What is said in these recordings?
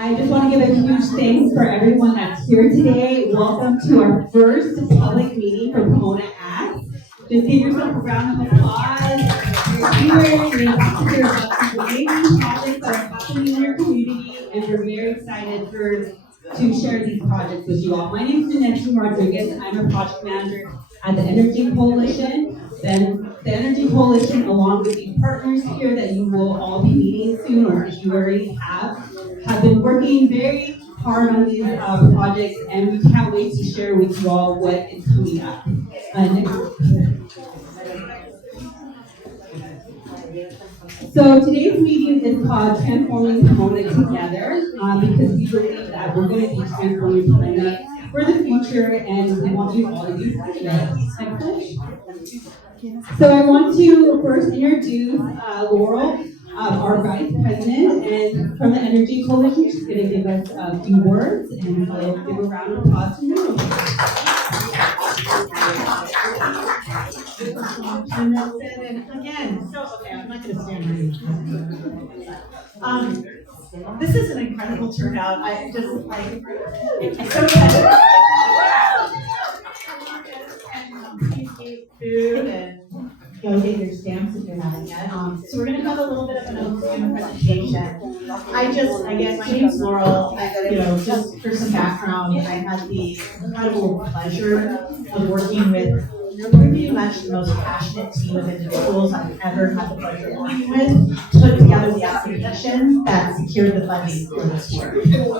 I just want to give a huge thanks for everyone that's here today. Welcome to our first public meeting for Pomona Acts. Just give yourself a round of applause. You're here, you're about to hear about some amazing projects that are happening in your community, and we're very excited to share these projects with you all. My name is Nancy Rodriguez. I'm a project manager at the Energy Coalition. Then the Energy Coalition, along with the partners here that you will all be meeting soon, or if you already have been working very hard on these projects, and we can't wait to share with you all what is coming up. So today's meeting is called Transforming Pomona Together, because we believe that we're going to be transforming Pomona for the future, and we want you all to be part of it. So I want to first introduce Laurel, our Vice President, and from the Energy Coalition. She's going to give us a few words, and so give a round of applause to Laurel. And again, okay, I'm not going to stand here. This is an incredible turnout. I just like so excited. Food and go get your stamps if you haven't yet. So we're going to have a little bit of an overview presentation. I guess my name's Laurel. Just for some background, I had the incredible pleasure of working with pretty much the most passionate team of individuals I've ever had the pleasure of working with to put together the application that secured the funding for this work.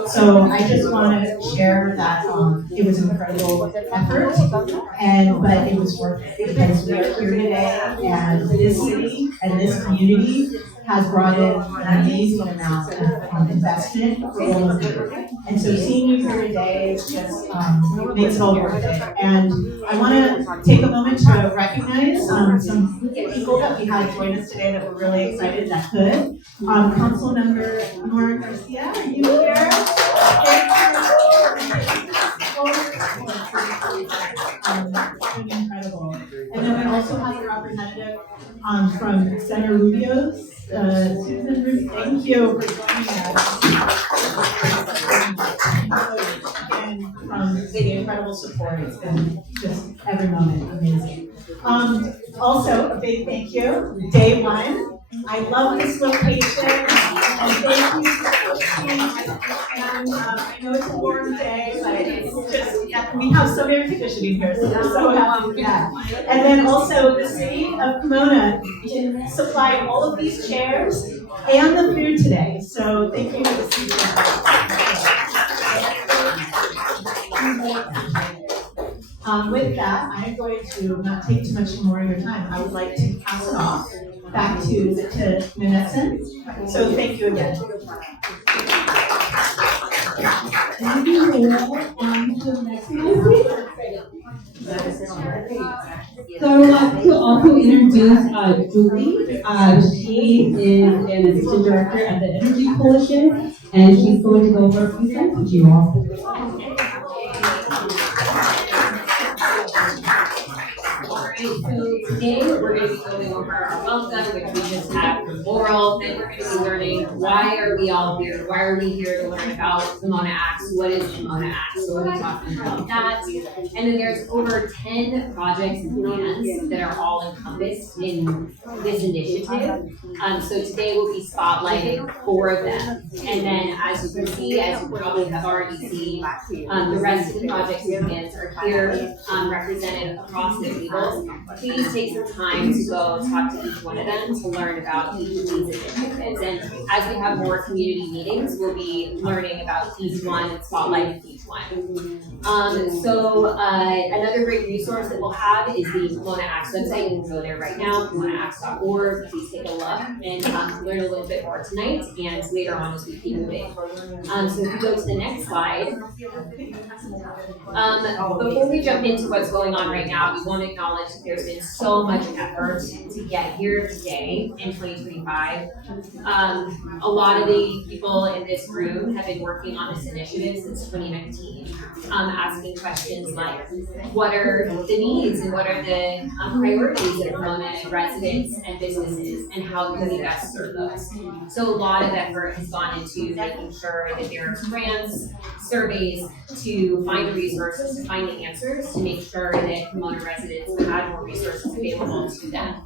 So I just want to share that it was an incredible effort, but it was worth it because we are here today, and this city and this community has brought in an amazing amount of investment for all of you. And so seeing you here today just makes it all worth it. And I want to take a moment to recognize some people that we had join us today that we're really excited that could. Council Member Nora Garcia, are you here? Incredible. And then we also have a representative from Senator Rubio's. Susan Ruth, thank you for joining us. And from the incredible support. It's been just every moment amazing. Also, a big thank you, Day One. I love this location, and thank you for pushing. And I know it's a warm day, but it's just, we have so many conditioning here, so we're so happy with that. And then also the city of Pomona supplied all of these chairs and the food today, so thank you to the city. With that, I'm going to not take too much more of your time. I would like to pass it off back to Nanetson. So thank you again. Thank you, Laurel. To the next one, please. So I would like to also introduce Julie. She is an assistant director at the Energy Coalition, and she's going to go over a few things with you all. So today we're going to be going over our welcome, which we just had from Laurel. Then we're going to be learning why are we all here? Why are we here to learn about Pomona Acts? What is Pomona Acts? So we'll be talking about that. And then there's over 10 projects and plans that are all encompassed in this initiative. So today we'll be spotlighting 4 of them. And then as you can see, as you probably have already seen, the rest of the projects and plans are here represented across the tables. Please take some time to go talk to each one of them to learn about each of these initiatives. And as we have more community meetings, we'll be learning about each one and spotlighting each one. Another great resource that we'll have is the Pomona Acts website. You can go there right now, pomonaacts.org. Please take a look and learn a little bit more tonight and later on as we keep moving. So if we go to the next slide. Before we jump into what's going on right now, we want to acknowledge there's been so much effort to get here today in 2025. A lot of the people in this room have been working on this initiative since 2019, asking questions like, what are the needs and what are the priorities of Pomona residents and businesses, and how can we best serve those? So a lot of effort has gone into making sure that there are grants, surveys to find the resources, to find the answers, to make sure that Pomona residents had more resources available to them.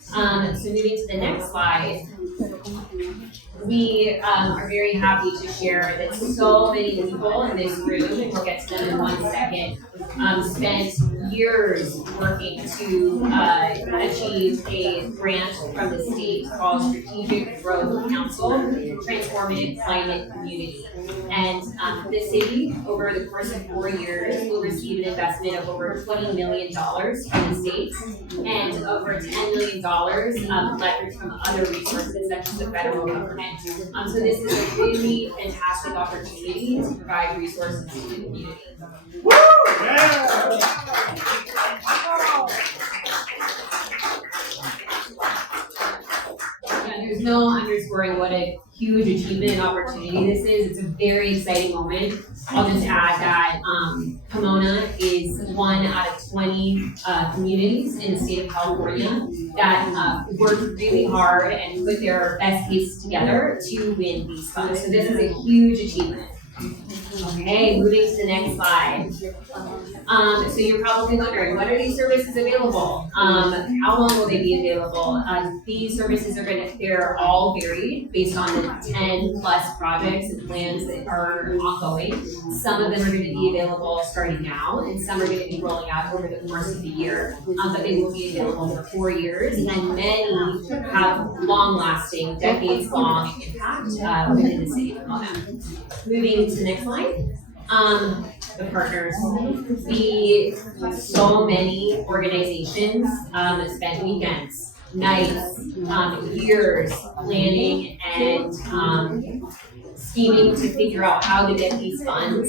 So moving to the next slide, we are very happy to share that so many people in this room, and we'll get to them in 1 second, spent years working to achieve a grant from the state called Strategic Growth Council, Transformative Climate Community. And the city, over the course of 4 years, will receive an investment of over $20 million from the state and over $10 million leveraged from other resources such as the federal government. So this is a really fantastic opportunity to provide resources to the community. Woo! Yeah! There's no underscoring what a huge achievement and opportunity this is. It's a very exciting moment. I'll just add that Pomona is 1 out of 20 communities in the state of California that worked really hard and put their best case together to win these funds. So this is a huge achievement. Okay, moving to the next slide. So you're probably wondering, what are these services available? How long will they be available? These services they're all varied based on the 10 plus projects and plans that are ongoing. Some of them are going to be available starting now, and some are going to be rolling out over the course of the year. But they will be available for 4 years, and many have long-lasting, decades-long impact within the city of Pomona. Moving to the next slide. The partners. So many organizations spend weekends, nights, years planning and scheming to figure out how to get these funds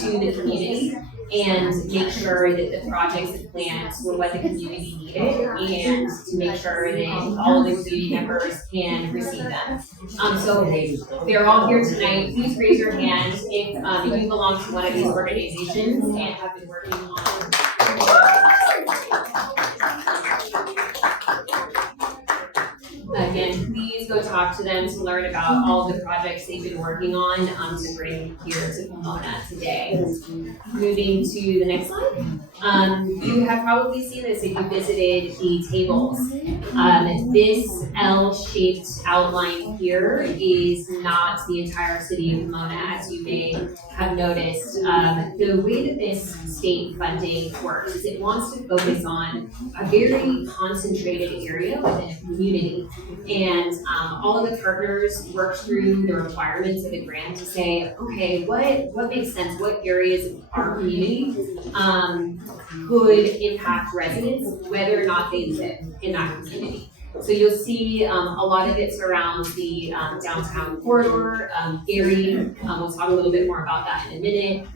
to the community and make sure that the projects and plans were what the community needed, and to make sure that all of the community members can receive them. So they're all here tonight. Please raise your hand if you belong to one of these organizations and have been working on. Again, please go talk to them to learn about all the projects they've been working on to bring here to Pomona today. Moving to the next slide. You have probably seen this if you visited the tables. This L-shaped outline here is not the entire city of Pomona, as you may have noticed. The way that this state funding works is it wants to focus on a very concentrated area within a community. And all of the partners work through the requirements of the grant to say, okay, what makes sense? What areas of our community could impact residents, whether or not they live in that community? So you'll see a lot of it surrounds the downtown corridor. Gary will talk a little bit more about that in a minute.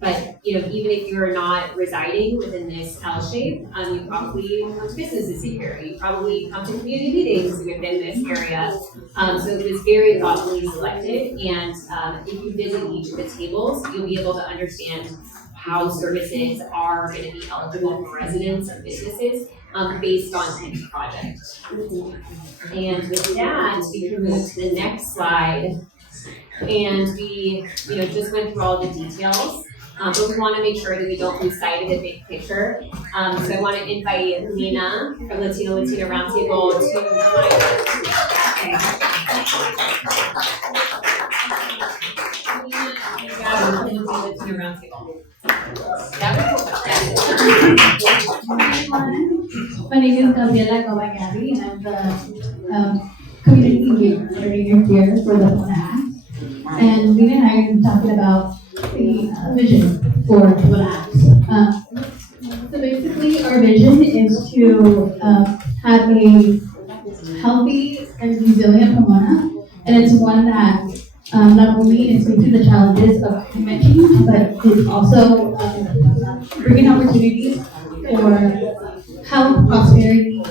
But even if you're not residing within this L shape, you probably come to businesses here. You probably come to community meetings within this area. So it was very thoughtfully selected. And if you visit each of the tables, you'll be able to understand how services are going to be eligible for residents and businesses based on each project. And with that, we can move to the next slide. And we, just went through all the details, but we want to make sure that we don't lose sight of the big picture. So I want to invite Lena from Latino Roundtable to join us. My name is Gabriela Cavallari, and I'm the community engagement coordinator here for the Pomona Act. And Lena and I are talking about the vision for Pomona Act. So basically, our vision is to have a healthy and resilient Pomona, and it's one that not only is facing the challenges of climate change, but is also bringing opportunities for health, prosperity,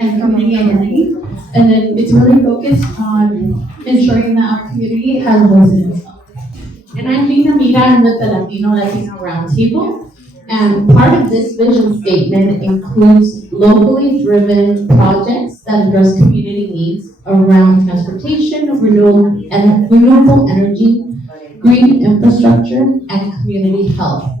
and community identity. And then it's really focused on ensuring that our community has voice in itself. And I'm Lina Mira, I'm with the Latino Roundtable. And part of this vision statement includes locally driven projects that address community needs around transportation, renewable energy, green infrastructure, and community health.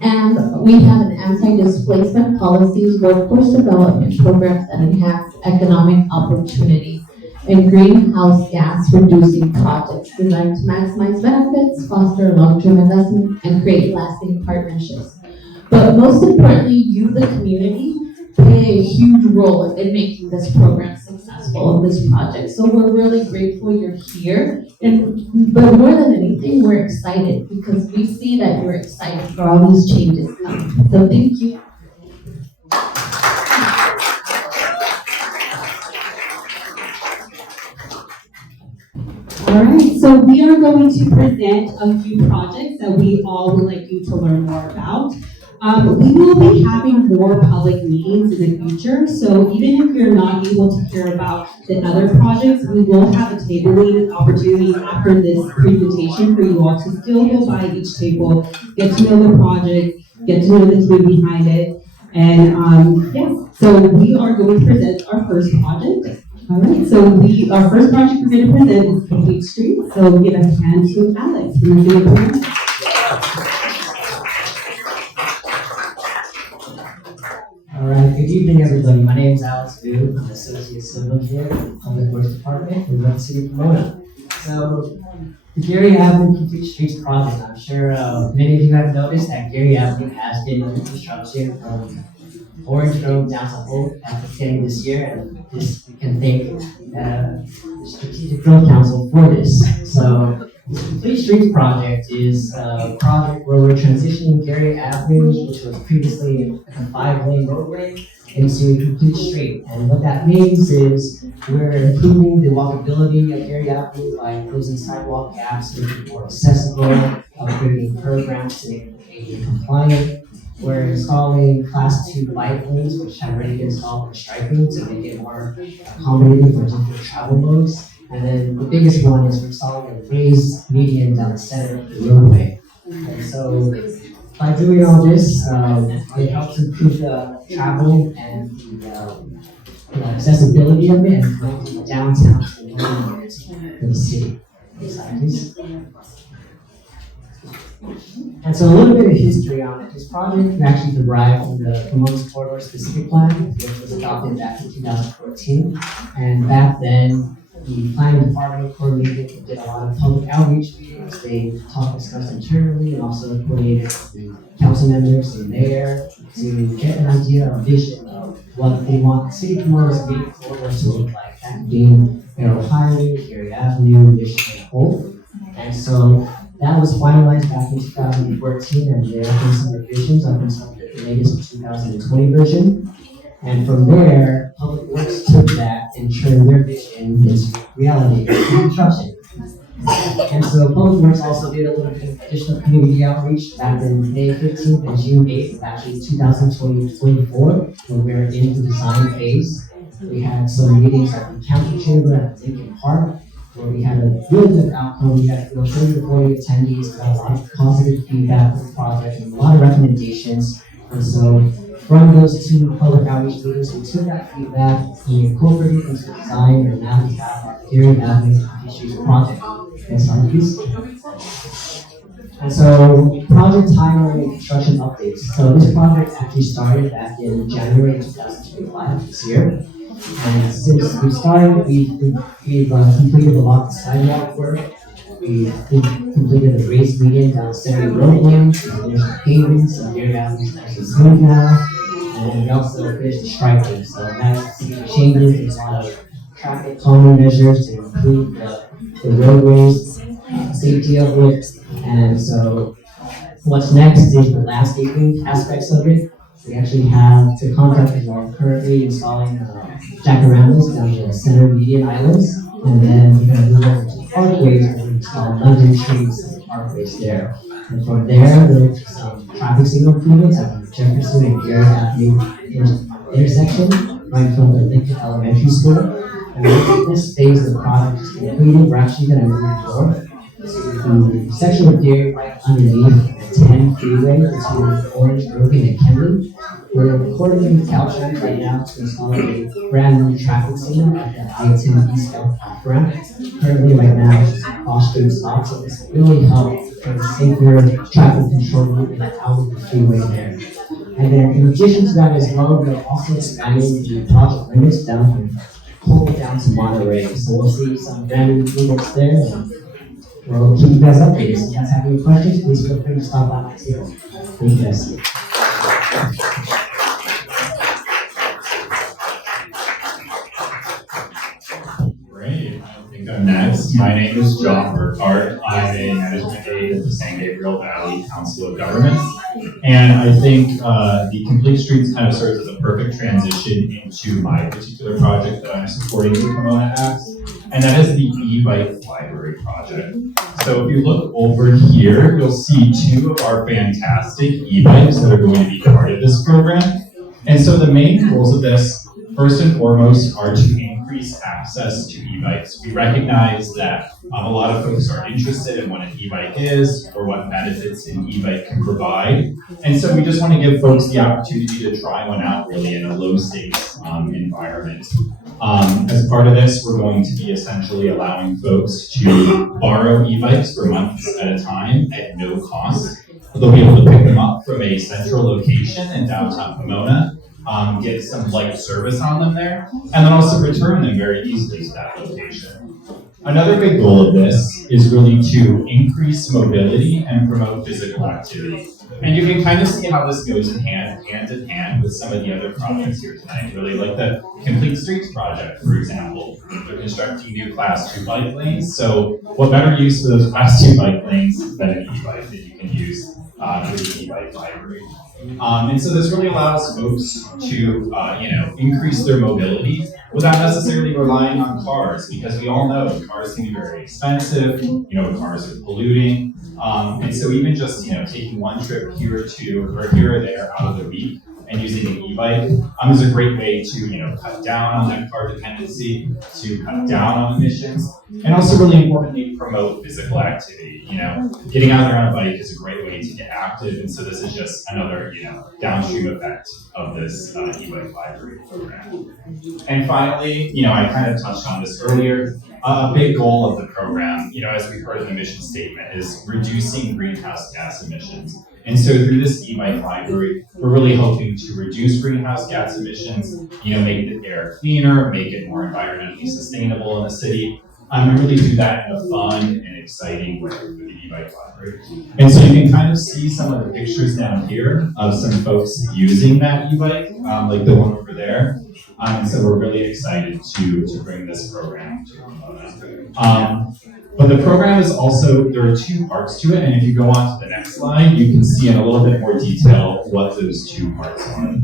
And we have an anti-displacement policies, workforce development programs that enhance economic opportunities, and greenhouse gas reducing projects designed to maximize benefits, foster long-term investment, and create lasting partnerships. But most importantly, you, the community, play a huge role in making this program successful, this project. So we're really grateful you're here. But more than anything, we're excited because we see that you're excited for all these changes coming. So thank you. All right, so we are going to present a few projects that we all would like you to learn more about. We will be having more public meetings in the future, so even if you're not able to hear about the other projects, we will have a tabling opportunity after this presentation for you all to still go by each table, get to know the project, get to know the team behind it, and yes, so we are going to present our first project. All right, so our first project we're going to present is Complete Street, so give a hand to Alex from the City of Pomona. All right, good evening, everybody. My name is Alex Vu. I'm an Associate Civil Engineer in the Public Works Department in the City of Pomona. So, the Gary Avenue Complete Streets project, I'm sure many of you have noticed that Gary Avenue has been under construction from Orange Grove down to Hope at the beginning of this year, and this we can thank the Strategic Growth Council for this. So, the Complete Streets project is a project where we're transitioning Gary Avenue, which was previously a 5-lane roadway, into a complete street. And what that means is we're improving the walkability of Gary Avenue by closing sidewalk gaps, making it more accessible, upgrading curb ramps to make it ADA compliant. We're installing Class 2 bike lanes, which have already been installed for striping to make it more accommodating for different travel modes. And then the biggest one is we're installing a raised median down the center of the roadway. And so by doing all this, it helps improve the travel and the accessibility of it and connecting the downtown to the main areas of the city. Next slide, please. And so a little bit of history on it. This project actually derived from the Pomona Corridor Specific Plan, which was adopted back in 2014. And back then, the planning department coordinated, did a lot of public outreach meetings. They discussed internally and also coordinated the council members and mayor to get an idea or vision of what they want the city of Pomona's main corridor to look like. That being Arrow Highway, Gary Avenue, Mission, and Hope. And so that was finalized back in 2014, and there have been some revisions up until the latest 2020 version. And from there, Public Works took that and turned their vision into reality, construction. And so Public Works also did a little bit of additional community outreach back in May 15th and June 8th, actually 2024, when we were in the design phase. We had some meetings at the council chamber at Lincoln Park, where we had a really good outcome. We had 140 attendees, got a lot of positive feedback on the project, and a lot of recommendations. And so from those two public outreach meetings, we took that feedback, we incorporated it into the design, and now we have our Gary Avenue Issues project. Next slide, please. And so, project timeline and construction updates. So this project actually started back in January 2025 this year. And since we started, we've completed a lot of sidewalk work. We've completed a raised median down center road lanes, we finished the paving, so Gary Avenue is actually smooth now. And we also finished the striping, so that's changes. There's a lot of traffic calming measures to improve the roadways, safety of it. And so what's next is the landscaping aspects of it. We actually have the contractors are currently installing jacarandas down the center median islands, and then we're going to move over to the parkways and install London trees and parkways there. And from there, there'll be some traffic signal improvements at Jefferson and Gary Avenue intersection right from the Lincoln Elementary School. And once this phase of the project is completed, we're actually going to move north to the section of Dairy right underneath the 10 freeway between Orange, Brogan, and Kenley. We're recording the Caltrain right now to install a brand new traffic signal at the I-10 eastbound off ramp. Currently, right now, it's just a cross-stream stop, so this really helps for the safer traffic control movement out of the freeway there. And then, in addition to that as well, we're also expanding the project limits down from Cole down to Monterey. So we'll see some brand new improvements there. And we'll keep you guys updated. So if you guys have any questions, please feel free to stop by my table. Thank you guys. Great. I think I'm next. My name is John Burkhardt. I'm a management aide at the San Gabriel Valley Council of Governments. And I think the Complete Streets kind of serves as a perfect transition into my particular project that I'm supporting with Pomona Acts, and that is the e-bike library project. So if you look over here, you'll see two of our fantastic e-bikes that are going to be part of this program. And so the main goals of this, first and foremost, are to increase access to e-bikes. We recognize that a lot of folks are interested in what an e-bike is or what benefits an e-bike can provide. And so we just want to give folks the opportunity to try one out really in a low stakes environment. As part of this, we're going to be essentially allowing folks to borrow e-bikes for months at a time at no cost. They'll be able to pick them up from a central location in downtown Pomona, get some light service on them there, and then also return them very easily to that location. Another big goal of this is really to increase mobility and promote physical activity. And you can kind of see how this goes hand in hand with some of the other projects here tonight, really like the Complete Streets project, for example. They're constructing new Class 2 bike lanes, so what better use for those Class 2 bike lanes than an e-bike that you can use for the e-bike library. And so this really allows folks to, increase their mobility without necessarily relying on cars, because we all know cars can be very expensive. Cars are polluting, and so even just taking one trip here or there out of the week and using an e-bike is a great way to cut down on that car dependency, to cut down on emissions, and also really importantly promote physical activity. Getting out there on a bike is a great way to get active, and so this is just another downstream effect of this e-bike library program. And finally, I kind of touched on this earlier. A big goal of the program, as we heard in the mission statement, is reducing greenhouse gas emissions. And so through this e-bike library, we're really hoping to reduce greenhouse gas emissions, make the air cleaner, make it more environmentally sustainable in the city, and really do that in a fun and exciting way for the e-bike library. And so you can kind of see some of the pictures down here of some folks using that e-bike, like the one over there. And so we're really excited to bring this program to Pomona. But the program is also, there are two parts to it, and if you go on to the next slide, you can see in a little bit more detail what those two parts are.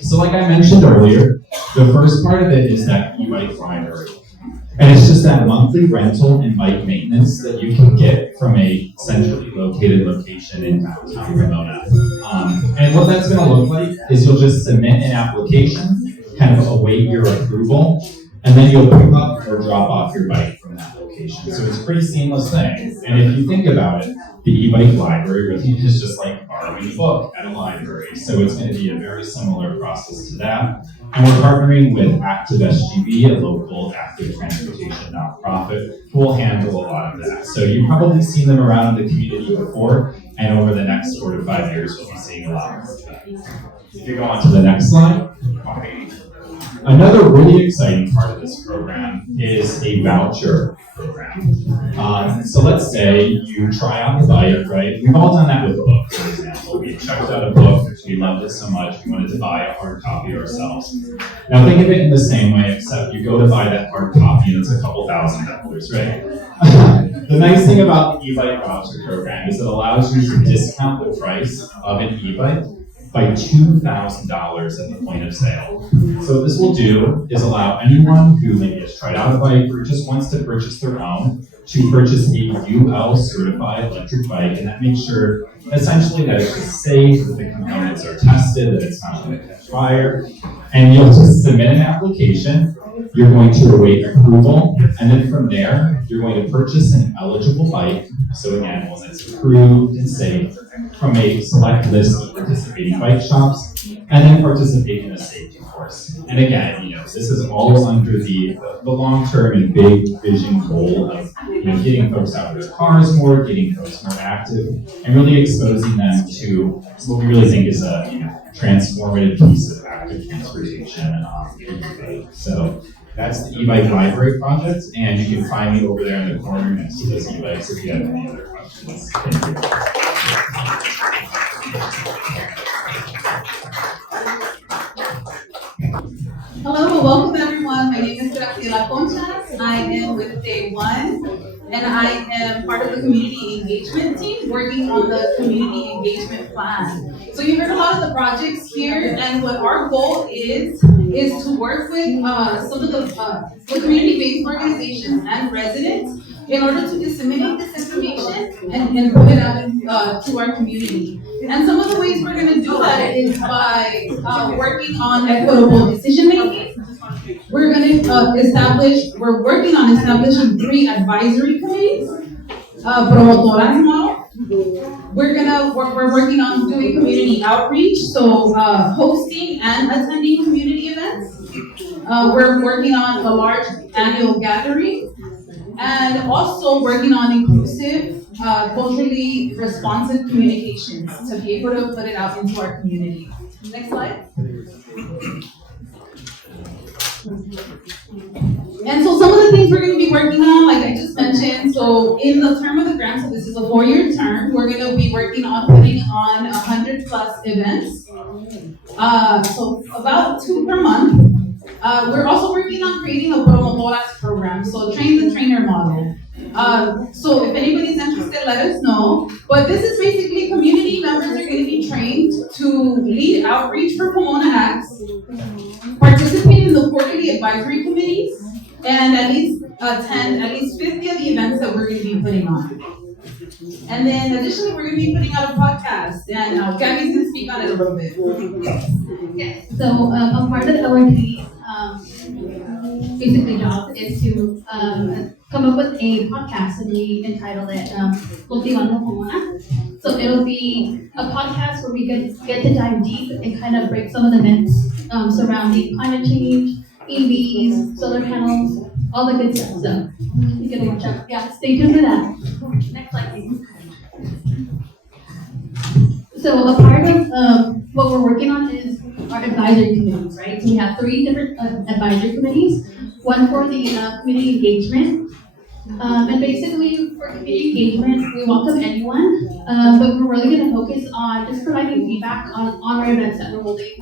So like I mentioned earlier, the first part of it is that e-bike library. And it's just that monthly rental and bike maintenance that you can get from a centrally located location in downtown Pomona. And what that's going to look like is you'll just submit an application, kind of await your approval, and then you'll pick up or drop off your bike from that location. So it's a pretty seamless thing. And if you think about it, the e-bike library really is just like borrowing a book at a library. So it's going to be a very similar process to that. And we're partnering with Active SGB, a local active transportation nonprofit, who will handle a lot of that. So you've probably seen them around the community before, and over the next 4 to 5 years, we'll be seeing a lot more of that. If you go on to the next slide. Another really exciting part of this program is a voucher program. So let's say you try on the bike, right? We've all done that with books, for example. We checked out a book, we loved it so much, we wanted to buy a hard copy ourselves. Now think of it in the same way, except you go to buy that hard copy and it's a couple $1,000, right? The nice thing about the e-bike voucher program is it allows you to discount the price of an e-bike by $2,000 at the point of sale. So what this will do is allow anyone who maybe has tried out a bike or just wants to purchase their own to purchase a UL certified electric bike, and that makes sure essentially that it's safe, that the components are tested, that it's not going to catch fire. And you'll just submit an application, you're going to await approval, and then from there, you're going to purchase an eligible bike. So again, one that's approved and safe from a select list of participating bike shops, and then participate in a safety course. And again, this is all under the long-term and big vision goal of getting folks out of their cars more, getting folks more active, and really exposing them to what we really think is a transformative piece of active transportation in e-bike. So that's the e-bike library project, and you can find me over there in the corner next to those e-bikes if you have any other questions. Thank you. Hello, welcome everyone. My name is Graciela Conchas. I am with Day One, and I am part of the community engagement team working on the community engagement plan. So you heard a lot of the projects here, and what our goal is to work with some of the community-based organizations and residents in order to disseminate this information and put it out to our community. And some of the ways we're going to do that is by working on equitable decision making. We're working on establishing 3 advisory committees, promotoras model. We're working on doing community outreach, so hosting and attending community events. We're working on a large annual gathering, and also working on inclusive, culturally responsive communications to be able to put it out into our community. Next slide. And so some of the things we're going to be working on, like I just mentioned, so in the term of the grant, so this is a 4-year term, we're going to be working on putting on 100+ events, so about 2 per month. We're also working on creating a promotoras program, so train the trainer model. So if anybody's interested, let us know. But this is basically community members are going to be trained to lead outreach for Pomona Acts, participate in the quarterly advisory committees, and at least attend at least 50 of the events that we're going to be putting on. And then additionally, we're going to be putting out a podcast, and Gabby's going to speak on it a little bit. Yes, so a part of our team's basically job is to come up with a podcast, and we entitled it Cultivando Pomona. So it'll be a podcast where we get to dive deep and kind of break some of the myths surrounding climate change, EVs, solar panels, all the good stuff. So you gotta watch out. Yeah, stay tuned for that. Next slide, please. So a part of what we're working on is our advisory committees, right? So we have 3 different advisory committees. One for the community engagement. And basically for community engagement, we welcome anyone, but we're really going to focus on just providing feedback on our events that we're holding,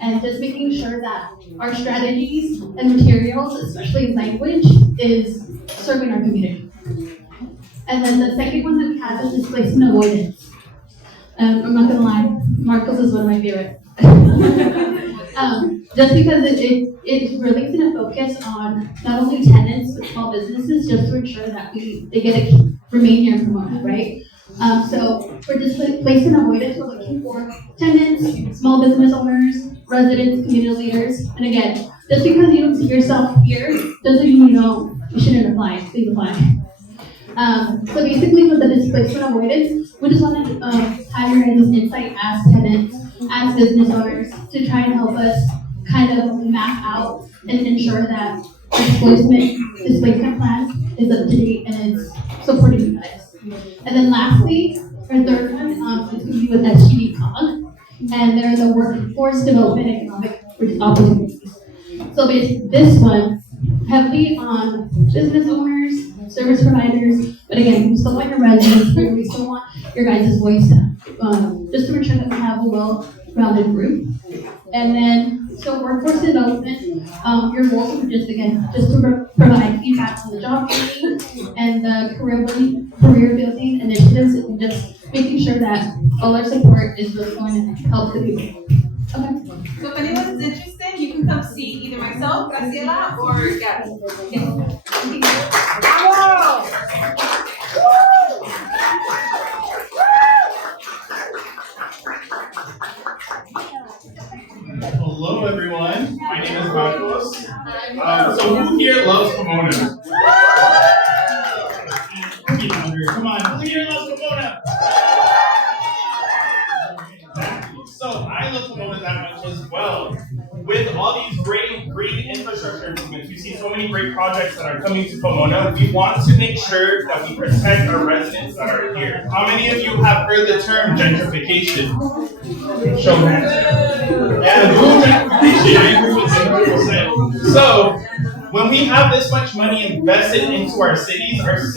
and just making sure that our strategies and materials, especially language, is serving our community. And then the second one that we have is displacement avoidance. I'm not going to lie, Marcos is one of my favorites. Just because it really going to focus on not only tenants but small businesses, just to ensure that they get to remain here in Pomona, right? So for displacement avoidance, we're looking for tenants, small business owners, residents, community leaders, and again, just because you don't see yourself here doesn't mean you shouldn't apply. Please apply. So basically, for the displacement avoidance, we just want to have your guys' insight as tenants, as business owners, to try and help us kind of map out and ensure that the displacement plan is up to date and it's supporting you guys. And then lastly, our third one is going to be with SGD COG, and they're the Workforce Development Economic Opportunities. So this one, heavily on business owners, service providers, but again, we still want your residents here, we still want your guys' voice, just to ensure that we have a well-rounded group. And then, so workforce development, your roles are just to provide feedback on the job training and the career building initiatives, and just making sure that all our support is really going to help the people. Okay. So if anyone's interested, you can come see either myself, Graciela, or Gabby. Okay. Hello everyone, my name is Marcos. So who here loves Pomona? Come on, who here loves Pomona? So I love Pomona that much as well. With all these great green infrastructure improvements, we see so many great projects that are coming to Pomona. We want to make sure that we protect our residents that are here. How many of you have heard the term gentrification? Show me. Yeah, gentrification. So, when we have this much money invested into our city turns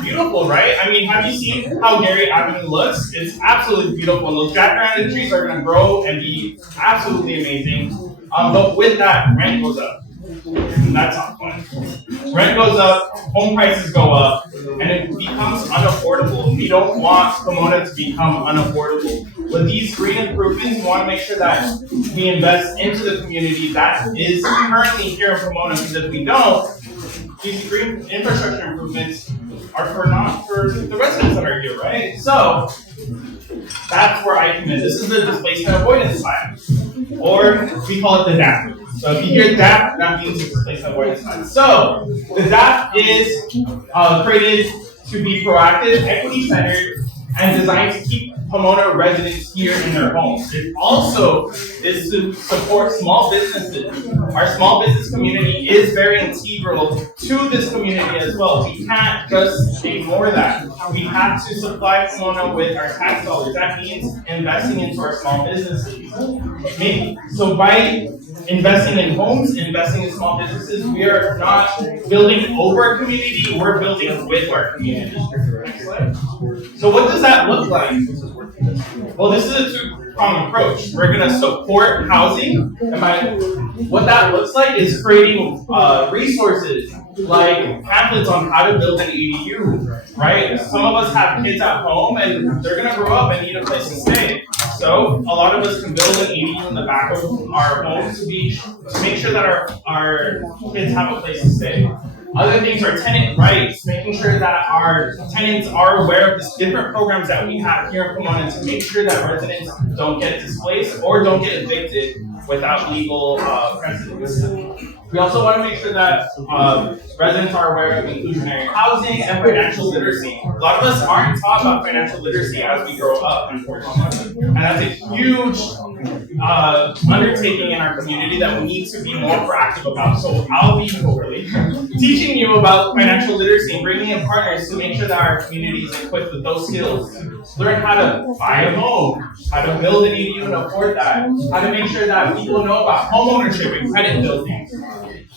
beautiful, right? I mean, have you seen how Gary Avenue looks? It's absolutely beautiful. Those jacaranda trees are going to grow and be absolutely amazing. But with that, rent goes up. And that's not fun. Rent goes up, home prices go up, and it becomes unaffordable. We don't want Pomona to become unaffordable. With these green improvements, we want to make sure that we invest into the community that is currently here in Pomona, because if we don't, these green infrastructure improvements are not for the residents that are here, right? So that's where I come in. This is the displacement avoidance plan, or we call it the DAP. So if you hear DAP, that means it's displacement avoidance plan. So the DAP is created to be proactive, equity-centered, and designed to keep Pomona residents here in their homes. It also is to support small businesses. Our small business community is very integral to this community as well. We can't just ignore that. We have to supply Pomona with our tax dollars. That means investing into our small businesses. So by investing in homes, investing in small businesses, we are not building over our community, we're building with our community. So what does that look like? Well, this is a two-pronged approach. We're going to support housing, and what that looks like is creating resources like pamphlets on how to build an ADU, right? Some of us have kids at home and they're going to grow up and need a place to stay. So a lot of us can build an ADU in the back of our home to make sure that our kids have a place to stay. Other things are tenant rights, making sure that our tenants are aware of the different programs that we have here in Pomona to make sure that residents don't get displaced or don't get evicted without legal precedents. We also want to make sure that residents are aware of inclusionary housing and financial literacy. A lot of us aren't taught about financial literacy as we grow up, unfortunately. And that's a huge undertaking in our community that we need to be more proactive about. So I'll be hopefully teaching you about financial literacy and bringing in partners to make sure that our community is equipped with those skills. Learn how to buy a home, how to build an ADU and afford that, how to make sure that people know about home ownership and credit building.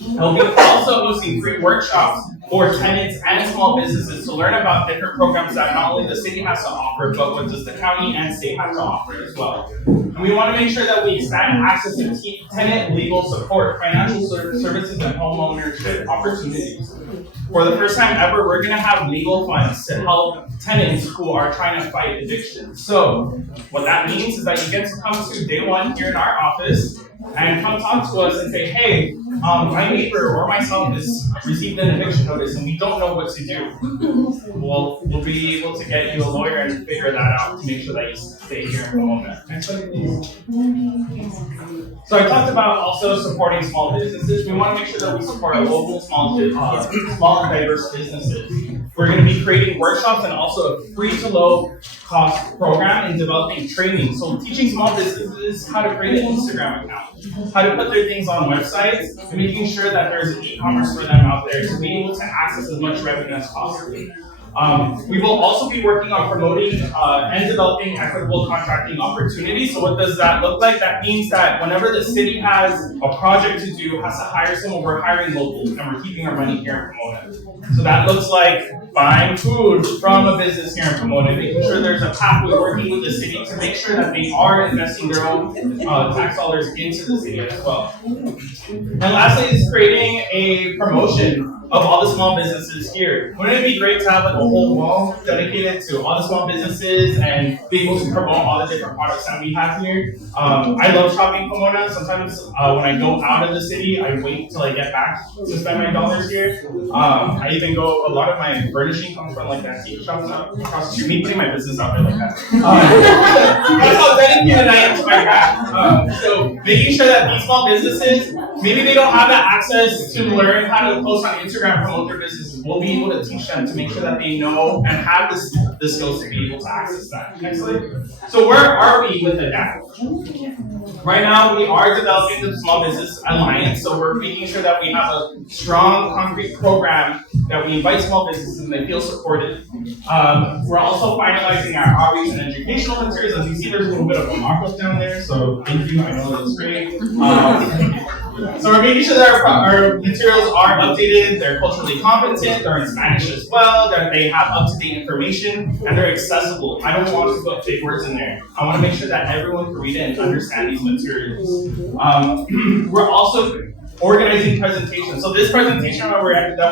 We'll be also hosting free workshops for tenants and small businesses to learn about different programs that not only the city has to offer, but what does the county and state have to offer as well. And we want to make sure that we expand access to tenant legal support, financial services, and home ownership opportunities. For the first time ever, we're going to have legal funds to help tenants who are trying to fight eviction. So what that means is that you get to come to day one here in our office and come talk to us and say, hey, my neighbor or myself has received an eviction notice and we don't know what to do. We'll be able to get you a lawyer and figure that out to make sure that you stay here in Pomona. Next slide, please. So I talked about also supporting small businesses. We want to make sure that we support our local small and diverse businesses. We're going to be creating workshops and also a free to low cost program in developing training. So teaching small businesses how to create an Instagram account, how to put their things on websites, and making sure that there's e-commerce for them out there to be able to access as much revenue as possible. We will also be working on promoting and developing equitable contracting opportunities. So what does that look like? That means that whenever the city has a project to do, has to hire someone, we're hiring locals and we're keeping our money here in Pomona. So that looks like buying food from a business here in Pomona, making sure there's a pathway working with the city to make sure that they are investing their own tax dollars into the city as well. And lastly is creating a promotion of all the small businesses here. Wouldn't it be great to have like a whole wall dedicated to all the small businesses and be able to promote all the different products that we have here? I love shopping Pomona. Sometimes when I go out of the city, I wait till I get back to spend my dollars here. I even go, a lot of my furnishing comes from like antique shops across the street. Me putting my business out there like that. That's how dedicated I am to my craft. So making sure that these small businesses, maybe they don't have that access to learn how to post on Instagram, promote their businesses. We'll be able to teach them to make sure that they know and have the skills to be able to access that. Next slide. So where are we with that? Right now, we are developing the Small Business Alliance, so we're making sure that we have a strong, concrete program that we invite small businesses and they feel supported. We're also finalizing our outreach and educational materials. As you see, there's a little bit of a mock-up down there, so thank you. I know that looks great. So we're making sure that our materials are updated, they're culturally competent, they're in Spanish as well, that they have up-to-date information, and they're accessible. I don't want to put big words in there. I want to make sure that everyone can read it and understand these materials. We're also organizing presentations. So this presentation that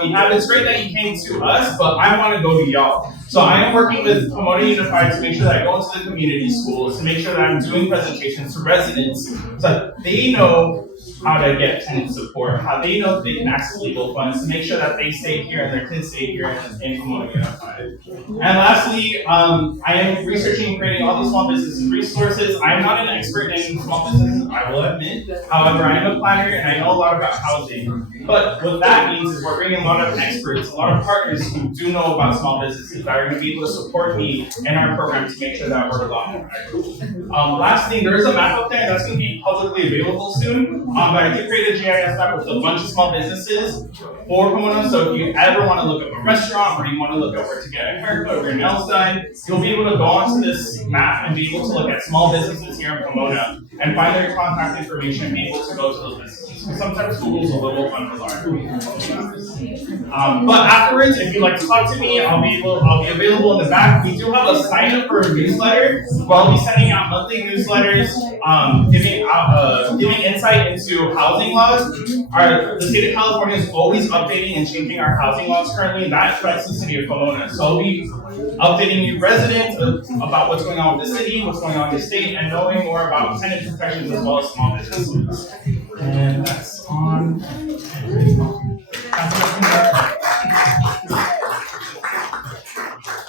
we have, it's great that you came to us, but I want to go to y'all. So I am working with Pomona Unified to make sure that I go into the community schools, to make sure that I'm doing presentations to residents so that they know how to get tenant support, how they know that they can access legal funds, to make sure that they stay here and their kids stay here in Pomona Unified. And lastly, I am researching and creating all these small business resources. I'm not an expert in small businesses, I will admit. However, I am a planner and I know a lot about housing. But what that means is we're bringing a lot of experts, a lot of partners who do know about small businesses that are going to be able to support me in our program to make sure that we're a lot more equitable. Last thing, there is a map up there that's going to be publicly available soon. But I did create a GIS map with a bunch of small businesses for Pomona. So if you ever want to look up a restaurant or you want to look up where to get a haircut or your nails done, you'll be able to go onto this map and be able to look at small businesses here in Pomona and find their contact information and be able to go to those businesses. Because sometimes Google's a little unreliable. But afterwards, if you'd like to talk to me, I'll be available in the back. We do have a sign up for a newsletter. We'll be sending out monthly newsletters, giving insight into housing laws. The state of California is always updating and changing our housing laws currently, and that affects the city of Pomona. So I'll be updating you residents about what's going on with the city, what's going on with the state, and knowing more about tenant protections as well as small businesses. And that's on.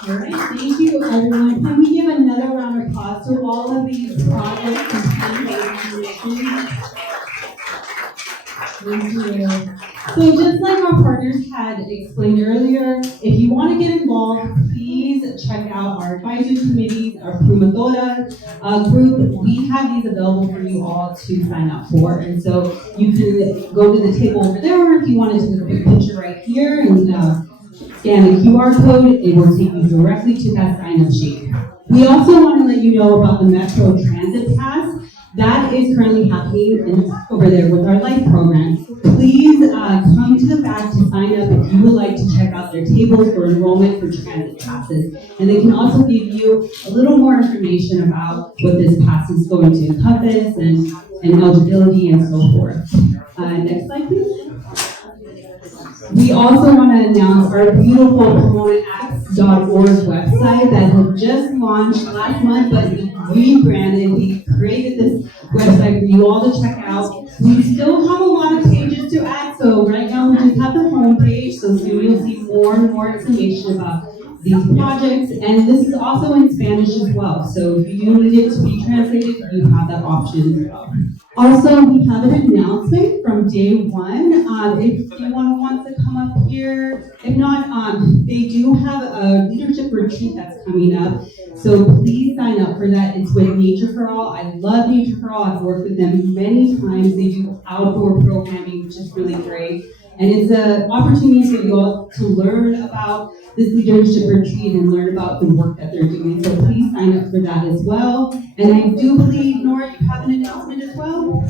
All right, thank you, everyone. Can we give another round of applause to all of these projects and candidates? Thank you. So just like our partners had explained earlier, if you want to get involved, please check out our advisory committees, our Promotora group. We have these available for you all to sign up for. And so you can go to the table over there, or if you wanted to take a picture right here and scan the QR code, it will take you directly to that sign-up sheet. We also want to let you know about the Metro Transit Pass. That is currently happening over there with our LIFE program. Please come to the back to sign up if you would like to check out their tables for enrollment for transit passes. And they can also give you a little more information about what this pass is going to encompass and eligibility and so forth. Next slide, please. We also want to announce our beautiful PomonaActs.org website that has just launched last month, but we rebranded. We created this website for you all to check out. We still have a lot of pages to add, so right now we just have the homepage, so soon you'll see more and more information about these projects, and this is also in Spanish as well, so if you do need it to be translated, you have that option as well. Also, we have an announcement from day one. If anyone wants to come up here, if not, they do have a leadership retreat that's coming up. So please sign up for that. It's with Nature for All. I love Nature for All. I've worked with them many times. They do outdoor programming, which is really great. And it's an opportunity for you all to learn about this leadership retreat and learn about the work that they're doing. So please sign up for that as well. And I do believe, Nora, you have an announcement as well?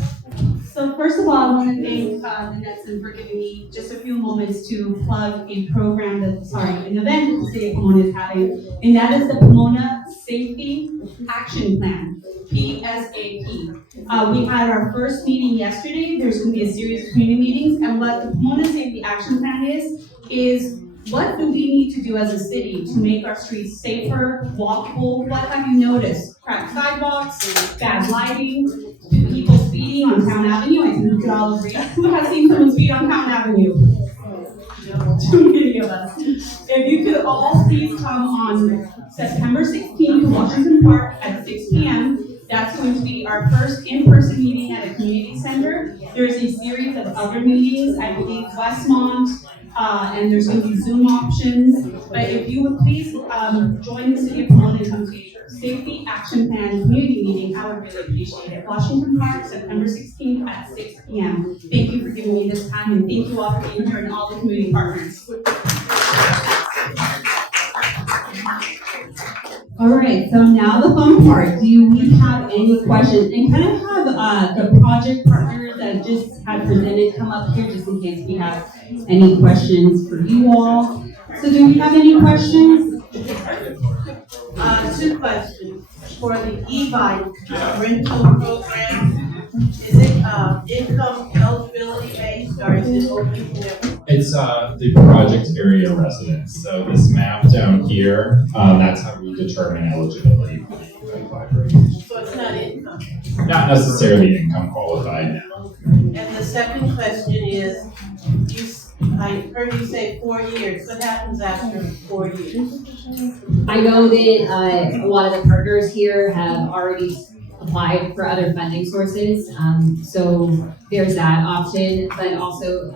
So first of all, I want to thank the Netson for giving me just a few moments to plug a program an event that the city of Pomona is having, and that is the Pomona Safety Action Plan, PSAP. We had our first meeting yesterday. There's going to be a series of community meetings, and what the Pomona Safety Action Plan is what do we need to do as a city to make our streets safer, walkable? What have you noticed? Cracked sidewalks, bad lighting, people speeding on Town Avenue. I think we could all agree. Who has seen someone speed on Town Avenue? Too many of us. If you could all please come on September 16th to Washington Park at 6 p.m. That's going to be our first in-person meeting at a community center. There is a series of other meetings, I believe Westmont, and there's going to be Zoom options. But if you would please join the city of Pomona and come to a Safety Action Plan community meeting, I would really appreciate it. Washington Park, September 16th at 6 p.m. Thank you for giving me this time, and thank you all for being here and all the community partners. All right, so now the fun part. Do we have any questions? And kind of have the project partners that just had presented come up here just in case we have any questions for you all. So do we have any questions? Two questions. For the e-bike rental program, is it income eligibility based or is it open to everyone? It's the project area residents. So this map down here, that's how we determine eligibility for the e-bike program. So it's not income. Not necessarily income qualified. And the second question is, I heard you say 4 years. What happens after 4 years? I know that a lot of the partners here have already applied for other funding sources, so there's that option, but also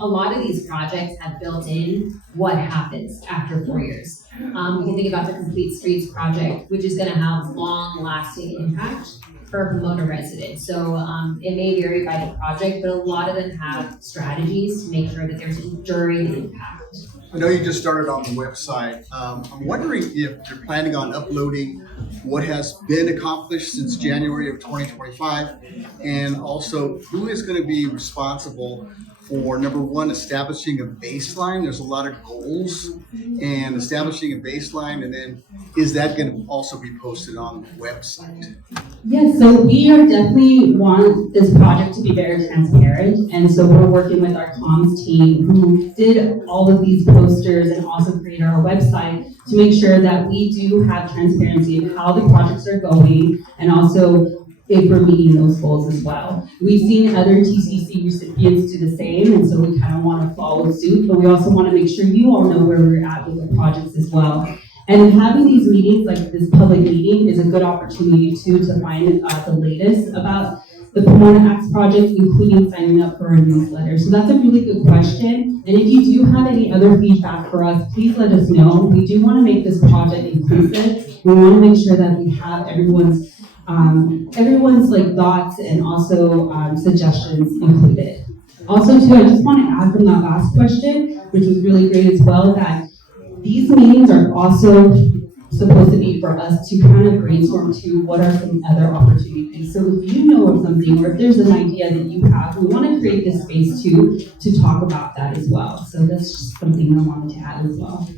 a lot of these projects have built in what happens after 4 years. We can think about the Complete Streets project, which is going to have long-lasting impact for Pomona residents. So it may vary by the project, but a lot of them have strategies to make sure that there's enduring impact. I know you just started on the website. I'm wondering if you're planning on uploading what has been accomplished since January of 2025, and also who is going to be responsible for, number one, establishing a baseline. There's a lot of goals, and establishing a baseline, and then is that going to also be posted on the website? Yes, so we are definitely want this project to be very transparent, and so we're working with our comms team who did all of these posters and also created our website to make sure that we do have transparency of how the projects are going and also if we're meeting those goals as well. We've seen other TCC recipients do the same, and so we kind of want to follow suit, but we also want to make sure you all know where we're at with the projects as well. And having these meetings, like this public meeting, is a good opportunity too to find the latest about the Pomona Acts project, including signing up for our newsletter. So that's a really good question. And if you do have any other feedback for us, please let us know. We do want to make this project inclusive. We want to make sure that we have everyone's like thoughts and also suggestions included. Also too, I just want to add from that last question, which was really great as well, that these meetings are also supposed to be for us to kind of brainstorm to what are some other opportunities. So if you know of something or if there's an idea that you have, we want to create this space too to talk about that as well. So that's just something I wanted to add as well.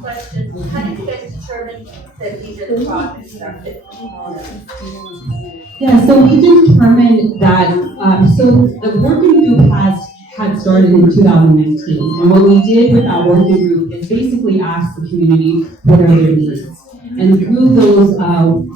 Question, how did you guys determine that these are the projects that are fit for Pomona? Yeah, so we determined that, so the working group had started in 2019. And what we did with our working group is basically ask the community what are their needs. And through those,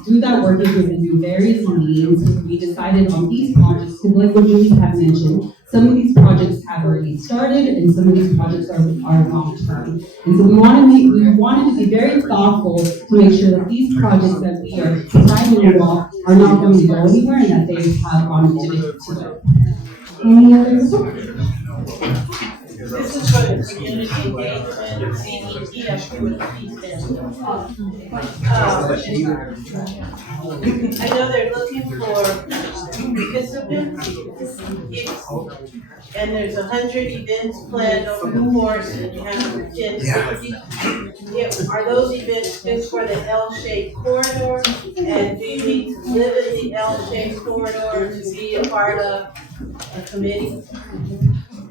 through that working group and through various meetings, we decided on these projects, because like what Julie had mentioned, some of these projects have already started and some of these projects are long-term. And so we wanted to be very thoughtful to make sure that these projects that we are deciding on are not going to go anywhere and that they have longevity to it. Any others? This is for the community engagement, CETF with the I know they're looking for participants. And there's 100 events planned over the course, and you have to attend 50. Are those events just for the L-shaped corridor? And do you need to live in the L-shaped corridor to be a part of a committee?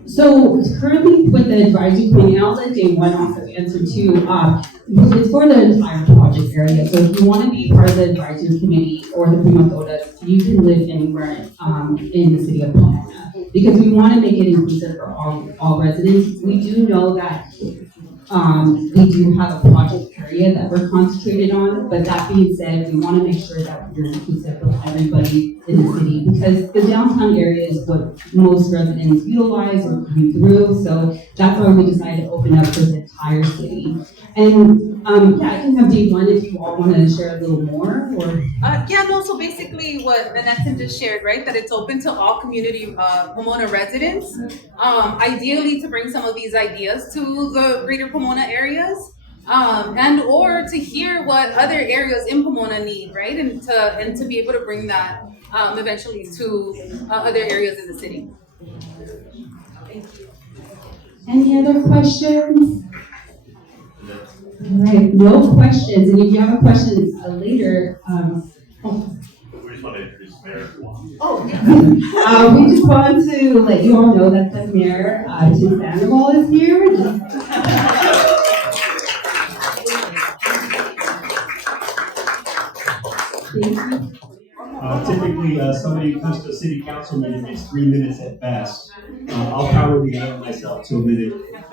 So currently with the advisory committee, and I'll let Dave one also answer too, it's for the entire project area. So if you want to be part of the advisory committee or the Prima Todas, you can live anywhere in the city of Pomona. Because we want to make it inclusive for all residents. We do know that we do have a project area that we're concentrated on, but that being said, we want to make sure that we're inclusive of everybody in the city, because the downtown area is what most residents utilize or commute through, so that's why we decided to open up for the entire city. And yeah, I can have Dave one if you all want to share a little more, or. So basically what Vanessa just shared, right, that it's open to all community Pomona residents. Ideally to bring some of these ideas to the greater Pomona areas, and or to hear what other areas in Pomona need, right, and to be able to bring that eventually to other areas in the city. Thank you. Any other questions? All right, no questions, and if you have a question later, We just want to introduce Mayor. we just want to let you all know that the mayor, Jim Sandoval, is here. Thank you. Typically, somebody who comes to a city council meeting, it's 3 minutes at best. I'll probably add myself to a minute.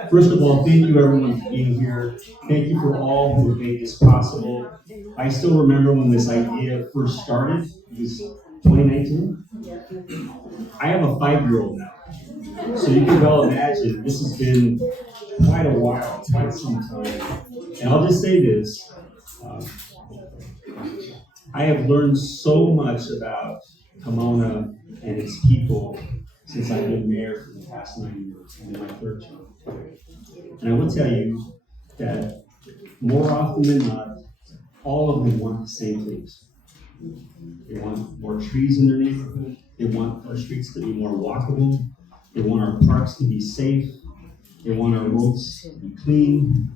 First of all, thank you everyone for being here. Thank you for all who have made this possible. I still remember when this idea first started. It was 2019. I have a 5-year-old now. So you can well imagine this has been quite a while, quite some time. And I'll just say this. I have learned so much about Pomona and its people since I've been mayor for the past 9 years, and in my third term. And I will tell you that more often than not, all of them want the same things. They want more trees in their neighborhood. They want our streets to be more walkable. They want our parks to be safe. They want our roads to be clean.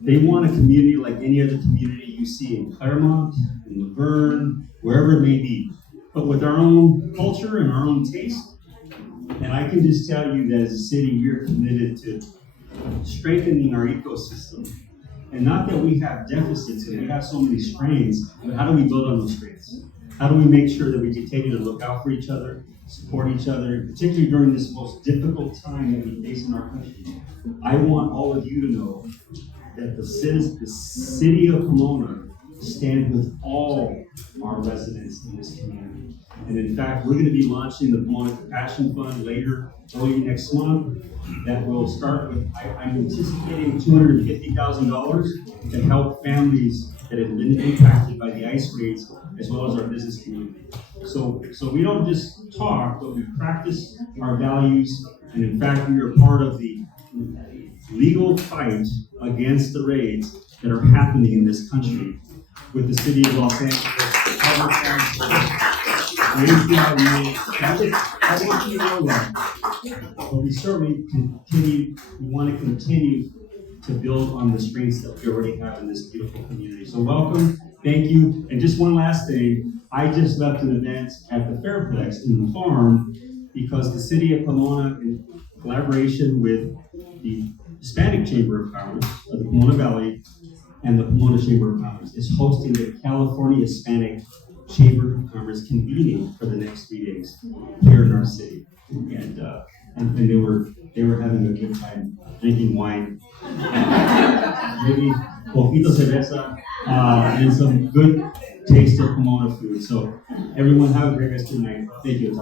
They want a community like any other community you see in Claremont, in Laverne, wherever it may be, but with our own culture and our own taste. And I can just tell you that as a city, we're committed to strengthening our ecosystem. And not that we have deficits and we have so many strains, but how do we build on those strengths? How do we make sure that we continue to look out for each other, support each other, particularly during this most difficult time that we face in our country? I want all of you to know that the city of Pomona stands with all our residents in this community. And in fact, we're going to be launching the Pomona Compassion Fund early next month. That will start with, I'm anticipating $250,000 to help families that have been impacted by the ice raids, as well as our business community. So we don't just talk, but we practice our values. And in fact, we are part of the legal fight against the raids that are happening in this country with the city of Los Angeles. I want you to know that. But we certainly want to continue to build on the strengths that we already have in this beautiful community. So welcome, thank you. And just one last thing, I just left an event at the Fairplex in the farm because the city of Pomona, in collaboration with the Hispanic Chamber of Commerce of the Pomona Valley and the Pomona Chamber of Commerce, is hosting the California Hispanic Chamber of Commerce convening for the next 3 days here in our city. And they were having a good time drinking wine, maybe poquito cerveza, and some good taste of Pomona food. So everyone have a great rest of the night. Thank you.